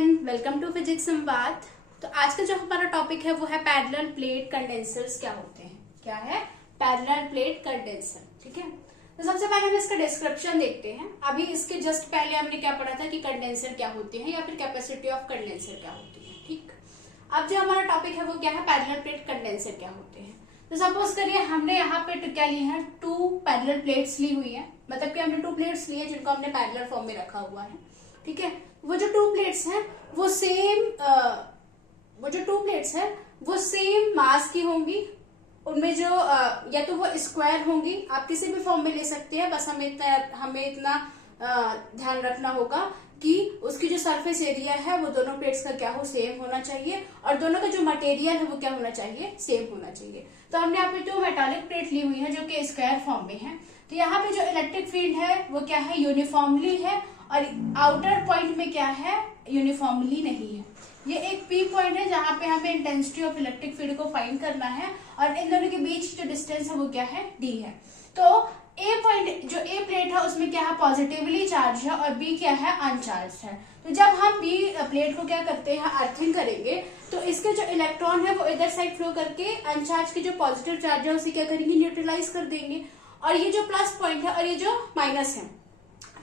Everyone, welcome to physics संवाद। तो आज का जो हमारा टॉपिक है वो है पैरेलल प्लेट कंडेंसर्स क्या होते हैं। क्या है पैरेलल प्लेट कंडेंसर। ठीक है, तो सबसे पहले हम इसका डिस्क्रिप्शन देखते हैं। अभी इसके जस्ट पहले हमने क्या पढ़ा था कि कंडेंसर क्या होते हैं या फिर कैपेसिटी ऑफ कंडेंसर क्या होती है। ठीक, अब जो हमारा टॉपिक है वो क्या है पैरेलल प्लेट कंडेंसर क्या होते हैं। तो सपोज करिए हमने यहाँ पे क्या लिए हैं, 2 पैरेलल प्लेट्स ली हुई है, मतलब कि हमने 2 प्लेट्स ली है जिनको हमने पैरेलल फॉर्म में रखा हुआ है। ठीक है, वो जो 2 प्लेट्स हैं वो सेम मास की होंगी। उनमें जो या तो वो स्क्वायर होंगी, आप किसी भी फॉर्म में ले सकते हैं, बस हमें इतना ध्यान रखना होगा कि उसकी जो सरफेस एरिया है वो दोनों प्लेट्स का क्या हो, सेम होना चाहिए, और दोनों का जो मटेरियल है वो क्या होना चाहिए, सेम होना चाहिए। तो हमने यहाँ पे 2 मेटालिक प्लेट ली हुई है जो कि स्क्वायर फॉर्म में है। तो यहाँ पे जो इलेक्ट्रिक फील्ड है वो क्या है, यूनिफॉर्मली है, और आउटर पॉइंट में क्या है, यूनिफॉर्मली नहीं है। ये एक पी पॉइंट है जहां पे हमें इंटेंसिटी ऑफ इलेक्ट्रिक फील्ड को फाइंड करना है, और इन दोनों के बीच जो डिस्टेंस है वो क्या है, डी है। तो ए पॉइंट जो ए प्लेट है उसमें क्या है, पॉजिटिवली चार्ज है, और बी क्या है, अनचार्ज है। तो जब हम बी प्लेट को क्या करते हैं, अर्थिंग करेंगे, तो इसके जो इलेक्ट्रॉन है वो इधर साइड फ्लो करके अनचार्ज के जो पॉजिटिव चार्ज है उसे क्या करेंगे, न्यूट्रलाइज कर देंगे। और ये जो प्लस पॉइंट है और ये जो माइनस है,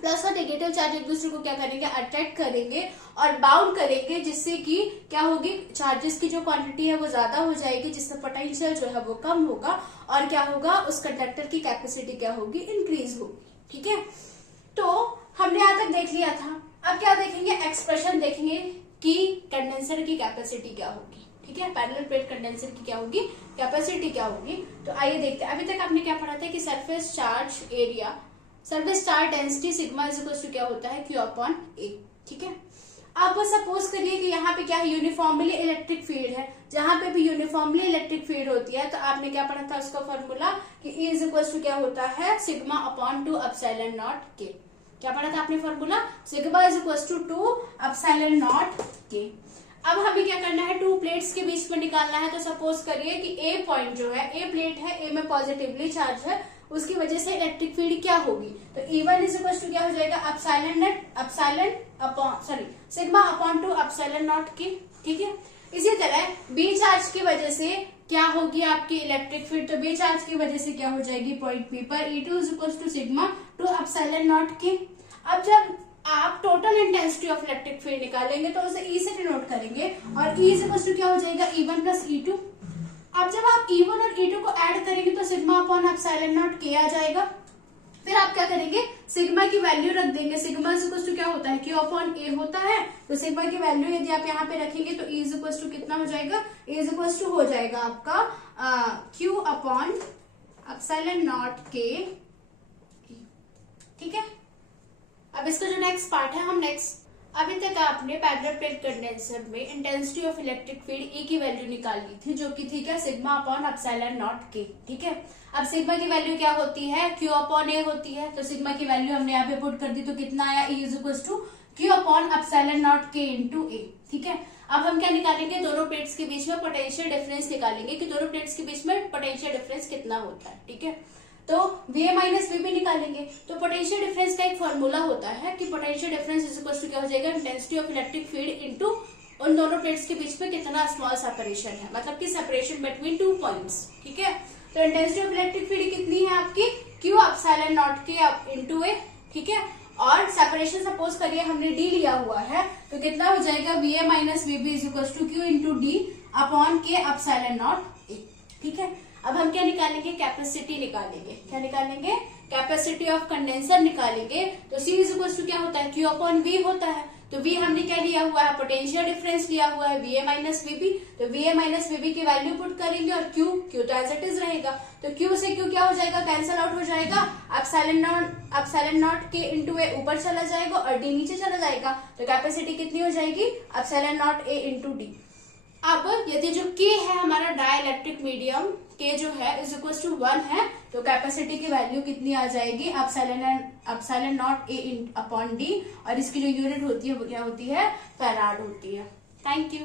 प्लस और नेगेटिव चार्ज एक दूसरे को क्या करेंगे, अट्रैक्ट करेंगे और बाउंड करेंगे, जिससे कि क्या होगी, चार्जेस की जो क्वांटिटी है वो ज्यादा हो जाएगी, जिससे पोटेंशियल जो है वो कम होगा, और क्या होगा, उस कंडक्टर की कैपेसिटी क्या होगी, इंक्रीज होगी। ठीक है, तो हमने यहाँ तक देख लिया था। अब क्या देखेंगे, एक्सप्रेशन देखेंगे कि कंडेंसर की कैपेसिटी क्या होगी। ठीक है, पैरेलल प्लेट कंडेंसर की क्या होगी, कैपेसिटी क्या होगी। तो आइए देखते हैं। अभी तक आपने क्या पढ़ा था कि surface charge area, surface charge density sigma is equal to क्या होता है, क्यू अपॉन ए। ठीक है, अब सपोज करिए कि यहाँ पे क्या है, यूनिफॉर्मली इलेक्ट्रिक फील्ड है। जहां पे भी यूनिफॉर्मली इलेक्ट्रिक फील्ड होती है तो आपने क्या पढ़ा था, उसका फॉर्मूला कि E इज इक्वल टू क्या होता है, सिग्मा अपॉन 2 एप्सिलॉन नॉट के। क्या पढ़ा था आपने formula, sigma is equal to 2 epsilon naught के। अब हमें क्या करना है, 2 प्लेट्स के बीच में निकालना है। तो सपोज करिए कि ए पॉइंट जो है, ए प्लेट है, ए में पॉजिटिवली चार्ज है, उसकी वजह से इलेक्ट्रिक फील्ड क्या होगी, तो E1 इज इक्वल टू क्या हो जाएगा, सिग्मा अपॉन 2 एप्सिलॉन नॉट के। ठीक है, इसी तरह बी चार्ज की वजह से क्या होगी आपकी इलेक्ट्रिक फील्ड, तो बी चार्ज की वजह से क्या हो जाएगी, पॉइंट पी पर E2 is equal to sigma 2 epsilon naught के। अब जब आप total intensity of electric field निकालेंगे तो उसे E से डिनोट करेंगे, और E इज इक्वल टू क्या हो जाएगा, E1 प्लस E2। अब जब आप E1 और E2 को ऐड करेंगे तो सिग्मा अपॉन एप्सिलॉन नॉट के आ जाएगा। फिर आप क्या करेंगे, सिग्मा की वैल्यू रख देंगे। सिग्मा इज इक्वल टू क्या होता है, Q अपॉन A होता है। तो सिग्मा की वैल्यू यदि आप यहाँ पे रखेंगे तो E इज इक्वल टू कितना हो जाएगा, E इज इक्वल टू हो जाएगा आपका Q अपॉन एप्सिलॉन नॉट के। ठीक है, अब इसका जो नेक्स्ट पार्ट है, हम नेक्स्ट, अभी तक आपने पैरेलल प्लेट कंडेंसर में intensity of electric field E की वैल्यू निकाल ली थी, जो कि थी क्या, सिग्मा अपॉन एप्सिलॉन नॉट के। ठीक है, अब सिग्मा की वैल्यू क्या होती है, Q अपॉन A होती है। तो सिग्मा की वैल्यू हमने यहाँ पे पुट कर दी, तो कितना आया, E is equal to Q upon epsilon naught के इंटू A। ठीक है, अब हम क्या निकालेंगे, दोनों प्लेट्स के बीच में पोटेंशियल डिफरेंस निकालेंगे कि दोनों प्लेट्स के बीच में पोटेंशियल डिफरेंस कितना होता है। ठीक है, तो VA माइनस VB निकालेंगे। तो पोटेंशियल डिफरेंस का एक फॉर्मूला होता है कि potential difference is equal to क्या हो जाएगा, intensity of electric field into उन दोनों प्लेट्स के बीच में कितना स्मॉल सेपरेशन है, मतलब कि सेपरेशन बिटवीन 2 पॉइंट्स। ठीक है, तो इंटेंसिटी ऑफ इलेक्ट्रिक फील्ड कितनी है आपकी, Q एप्सिलॉन नॉट के इनटू A। ठीक है, और सेपरेशन सपोज करिए हमने D लिया हुआ है, तो कितना हो जाएगा, VA minus VB is equal to Q into D upon के एप्सिलॉन नॉट A। ठीक है, अब हम क्या निकालेंगे, कैपेसिटी निकालेंगे। क्या निकालेंगे, कैपेसिटी ऑफ कंडेंसर निकालेंगे। तो C इज इक्वल टू क्या होता है, Q अपॉन V होता है। तो V हमने क्या लिया हुआ है, पोटेंशियल डिफरेंस लिया हुआ है, VA माइनस VB। तो VA माइनस VB की वैल्यू पुट करेंगे, और Q तो एज इट इज रहेगा। तो Q से Q क्या हो जाएगा, कैंसल आउट हो जाएगा, एप्सिलॉन नॉट के इंटू A ऊपर चला जाएगा और D नीचे चला जाएगा। तो कैपेसिटी कितनी हो जाएगी, epsilon naught A into D। अब यदि जो K है हमारा डाइलेक्ट्रिक मीडियम K जो है इज इक्वल टू 1 है, तो कैपेसिटी की वैल्यू कितनी आ जाएगी, epsilon naught A upon D, और इसकी जो यूनिट होती है वो क्या होती है, फैराड होती है। Thank you.